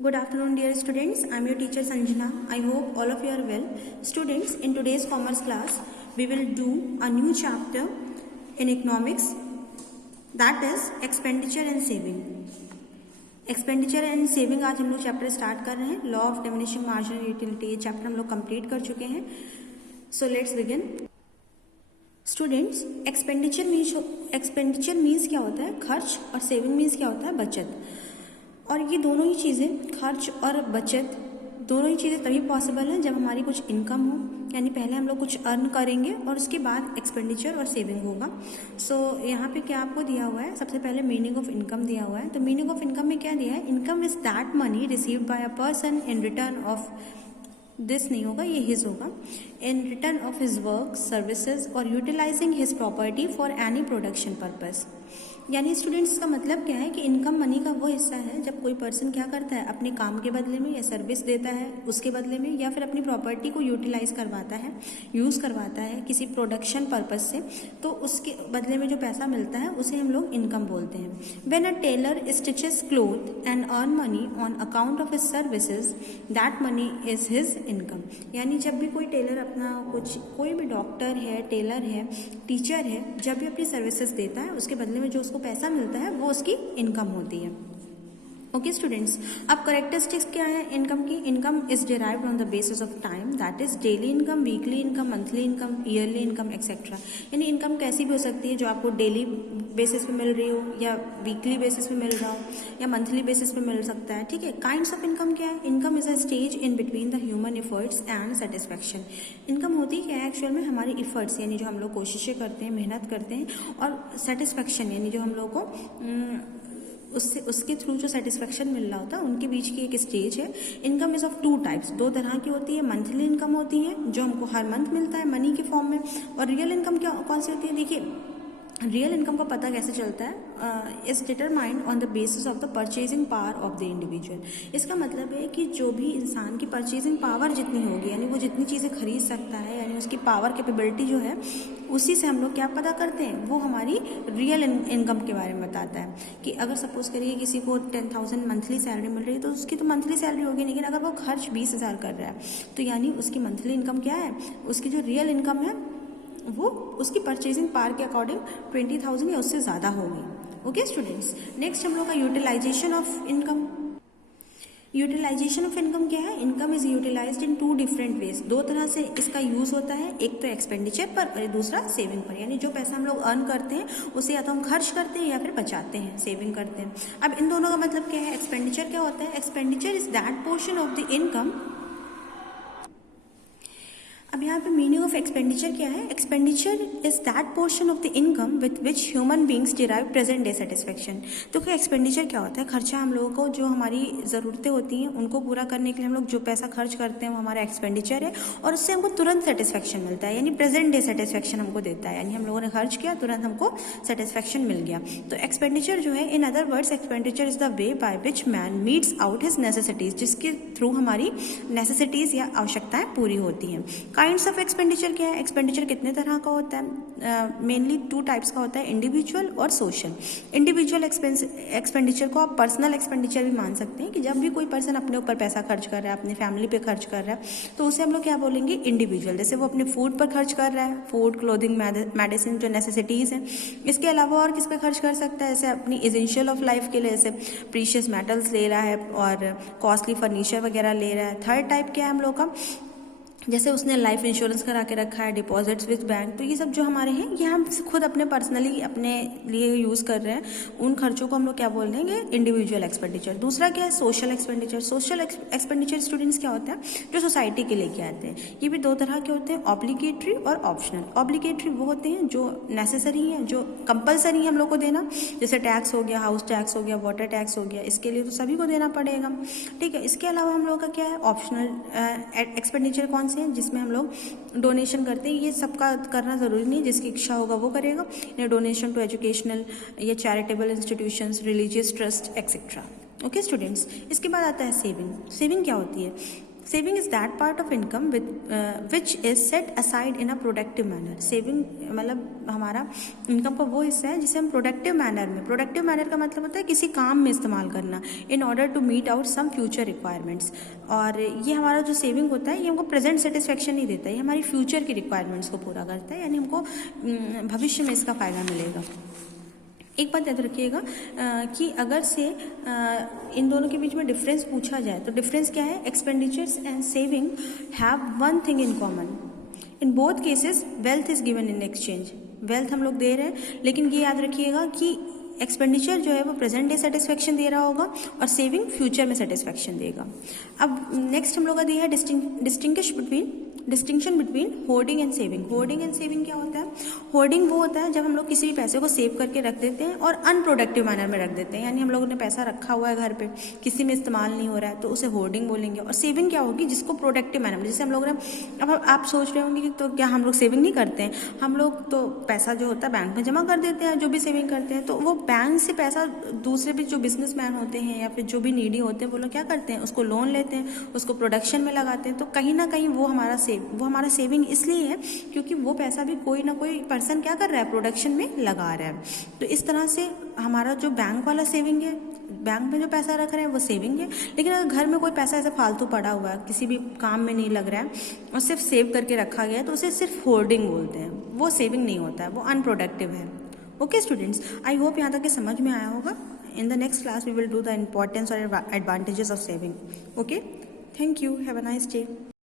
Good afternoon, dear students. I am your teacher Sanjana. I hope all of you are well. Students, in today's commerce class, we will do a new chapter in economics, that is expenditure and saving. Expenditure and saving आज हम लोग chapter start कर रहे हैं. Law of diminishing marginal utility ये chapter हम लोग complete कर चुके हैं. So let's begin. Students, expenditure means क्या होता है? खर्च. और सेविंग मीन्स क्या होता है? बचत. और ये दोनों ही चीज़ें, खर्च और बचत, दोनों ही चीज़ें तभी पॉसिबल है जब हमारी कुछ इनकम हो. यानी पहले हम लोग कुछ अर्न करेंगे और उसके बाद एक्सपेंडिचर और सेविंग होगा. सो यहाँ पे क्या आपको दिया हुआ है? सबसे पहले मीनिंग ऑफ इनकम दिया हुआ है. तो मीनिंग ऑफ इनकम में क्या दिया है? Income is that money received by a person in return of, this नहीं होगा, ये हिज होगा, in return of his work, services और utilising his property for any production purpose. यानी स्टूडेंट्स का मतलब क्या है कि इनकम मनी का वो हिस्सा है जब कोई पर्सन क्या करता है, अपने काम के बदले में या सर्विस देता है उसके बदले में, या फिर अपनी प्रॉपर्टी को यूटिलाइज करवाता है, यूज़ करवाता है किसी प्रोडक्शन पर्पस से, तो उसके बदले में जो पैसा मिलता है उसे हम लोग इनकम बोलते हैं. When a tailor stitches cloth and earn money on account of his services, that money is his income. यानी जब भी कोई टेलर अपना कोई भी डॉक्टर है, टेलर है, टीचर है, जब भी अपनी सर्विसेज देता है उसके बदले में जो उसको पैसा मिलता है वो उसकी इनकम होती है. ओके स्टूडेंट्स, अब करेक्टरिस्टिक्स क्या है इनकम की? Income is derived on the basis of time, that is daily income, weekly income, monthly income, yearly income etcetera. यानी इनकम कैसी भी हो सकती है, जो आपको डेली बेसिस पे मिल रही हो, या वीकली बेसिस पे मिल रहा हो, या मंथली बेसिस पे मिल सकता है. ठीक है. काइंड्स ऑफ इनकम क्या है? Income is a stage in between the human efforts and satisfaction. Income होती क्या है एक्चुअल में? हमारी एफर्ट्स, यानी जो हम लोग कोशिशें करते हैं, मेहनत करते हैं, और सेटिस्फैक्शन यानी जो हम लोग को उसके थ्रू जो सेटिस्फेक्शन मिल रहा होता है, उनके बीच की एक स्टेज है. Income is of two types, दो तरह की होती है. मंथली इनकम होती है जो हमको हर मंथ मिलता है मनी के फॉर्म में, और रियल इनकम क्या कौन सी होती है? देखिए, रियल इनकम का पता कैसे चलता है? Is determined on the basis of the purchasing power of the individual. इसका मतलब है कि जो भी इंसान की परचेजिंग पावर जितनी होगी, यानी वो जितनी चीज़ें खरीद सकता है, यानी उसकी पावर कैपेबिलिटी जो है, उसी से हम लोग क्या पता करते हैं? वो हमारी रियल इनकम के बारे में बताता है. कि अगर सपोज करिए किसी को 10,000 मंथली सैलरी मिल रही है, तो उसकी तो मंथली सैलरी होगी, लेकिन अगर वो खर्च 20,000 कर रहा है, तो यानी उसकी मंथली इनकम क्या है? उसकी जो रियल इनकम है वो उसकी परचेजिंग पावर के अकॉर्डिंग 20,000 या उससे ज़्यादा होगी. ओके स्टूडेंट्स, नेक्स्ट हम लोग का utilisation of income. Utilisation of income क्या है? Income is utilised in two different ways. दो तरह से इसका यूज़ होता है, एक तो एक्सपेंडिचर पर और दूसरा सेविंग पर. यानी जो पैसा हम लोग अर्न करते हैं उसे या तो हम खर्च करते हैं या फिर बचाते हैं, सेविंग करते हैं. अब इन दोनों का मतलब क्या है? एक्सपेंडिचर क्या होता है? Expenditure is that portion of the income. अब यहाँ पे मीनिंग ऑफ एक्सपेंडिचर क्या है? Expenditure is that portion of the income with which human beings derive present day satisfaction. तो क्या एक्सपेंडिचर क्या होता है? खर्चा हम लोगों को जो हमारी ज़रूरतें होती हैं उनको पूरा करने के लिए हम लोग जो पैसा खर्च करते हैं वो हमारा एक्सपेंडिचर है, और उससे हमको तुरंत सेटिस्फेक्शन मिलता है, यानी प्रेजेंट डे सेटिस्फेक्शन हमको देता है. यानी हम लोगों ने खर्च किया, तुरंत हमको सेटिस्फेक्शन मिल गया. तो एक्सपेंडिचर जो है, in other words, expenditure is the way by which man meets out his necessities, जिसके थ्रू हमारी नेसेसिटीज़ या आवश्यकताएँ पूरी होती हैं. काइंड्स ऑफ एक्सपेंडिचर क्या है? एक्सपेंडिचर कितने तरह का होता है? मेनली टू टाइप्स का होता है, इंडिविजुअल और सोशल. इंडिविजुअल एक्सपेंडिचर को आप पर्सनल एक्सपेंडिचर भी मान सकते हैं, कि जब भी कोई पर्सन अपने ऊपर पैसा खर्च कर रहा है, अपनी फैमिली पे खर्च कर रहा है, तो उसे हम लोग क्या बोलेंगे? इंडिविजुअल. जैसे वो अपने फूड पर खर्च कर रहा है, फूड, क्लोथिंग, मेडिसिन, जो नेसेसिटीज़ हैं. इसके अलावा और किस पे खर्च कर सकता है? जैसे अपनी एसेंशियल ऑफ लाइफ के लिए, जैसे प्रीशियस मेटल्स ले रहा है और कॉस्टली फर्नीचर वगैरह ले रहा है. थर्ड टाइप क्या है हम लोग का? जैसे उसने लाइफ इंश्योरेंस करा के रखा है, डिपॉजिट्स विद बैंक. तो ये सब जो हमारे हैं, ये हम खुद अपने पर्सनली अपने लिए यूज़ कर रहे हैं. उन खर्चों को हम लोग क्या बोल देंगे? Individual expenditure. दूसरा क्या है? Social expenditure. Social expenditure students क्या होता है? जो सोसाइटी के लिए आते हैं. ये भी दो तरह के होते हैं, ऑब्लिगेटरी और ऑप्शनल. ऑब्लिगेटरी वो होते हैं जो नेसेसरी हैं, जो कंपलसरी है हम लोग को देना, जैसे टैक्स हो गया, हाउस टैक्स हो गया, वाटर टैक्स हो गया. इसके लिए तो सभी को देना पड़ेगा. ठीक है. इसके अलावा हम लोगों का क्या है? ऑप्शनल एक्सपेंडिचर कौन से हैं? जिसमें हम लोग डोनेशन करते हैं. ये सबका करना ज़रूरी नहीं है, जिसकी इच्छा होगा वो करेगा. डोनेशन टू एजुकेशनल या charitable institutions, religious trust etcetera. Okay students, इसके बाद आता है सेविंग. सेविंग क्या होती है? Saving is that part of income which is set aside in a productive manner. Saving मतलब हमारा इनकम का वो हिस्सा है जिसे हम प्रोडक्टिव मैनर का मतलब होता है किसी काम में इस्तेमाल करना, in order to meet out some future requirements. और ये हमारा जो सेविंग होता है ये हमको प्रेजेंट सेटिस्फेक्शन नहीं देता है, ये हमारी फ्यूचर की रिक्वायरमेंट्स को पूरा करता है, यानी हमको भविष्य में इसका फ़ायदा मिलेगा। एक बात याद रखिएगा कि अगर से इन दोनों के बीच में डिफरेंस पूछा जाए तो डिफरेंस क्या है? Expenditures and saving have one thing in common. In both cases wealth is given in exchange. Wealth हम लोग दे रहे हैं, लेकिन ये याद रखिएगा कि एक्सपेंडिचर जो है वो प्रेजेंट डे सेटिस्फेक्शन दे रहा होगा और सेविंग फ्यूचर में सेटिस्फेक्शन देगा। अब नेक्स्ट हम लोग का दिया है distinction between hoarding and saving. Hoarding and saving क्या होता है? होर्डिंग वो होता है जब हम लोग किसी भी पैसे को सेव करके रख देते हैं और अनप्रोडक्टिव मैनर में रख देते हैं, यानी हम लोगों ने पैसा रखा हुआ है घर पे, किसी में इस्तेमाल नहीं हो रहा है, तो उसे होर्डिंग बोलेंगे। और सेविंग क्या होगी? जिसको प्रोडक्टिव मैनर में, जैसे हम लोग ने, अब आप सोच रहे होंगे कि तो क्या हम लोग सेविंग नहीं करते हैं? हम लोग तो पैसा जो होता है बैंक में जमा कर देते हैं, जो भी सेविंग करते हैं, तो वो बैंक से पैसा दूसरे भी जो बिजनेसमैन होते हैं या फिर जो भी नीडी होते हैं वो लोग क्या करते हैं? उसको लोन लेते हैं, उसको प्रोडक्शन में लगाते हैं। तो कहीं ना कहीं वो हमारा सेविंग इसलिए है क्योंकि वो पैसा भी कोई ना कोई पर्सन क्या कर रहा है? प्रोडक्शन में लगा रहा है। तो इस तरह से हमारा जो बैंक वाला सेविंग है, बैंक में जो पैसा रख रहे हैं वो सेविंग है। लेकिन अगर घर में कोई पैसा ऐसा फालतू पड़ा हुआ है, किसी भी काम में नहीं लग रहा है और सिर्फ सेव करके रखा गया है, तो उसे सिर्फ होर्डिंग बोलते हैं। वो सेविंग नहीं होता है, वो अनप्रोडक्टिव है। ओके स्टूडेंट्स, आई होप यहाँ तक के समझ में आया होगा। In the next class we will do the importance और advantages of saving. Okay, thank you, have a nice day.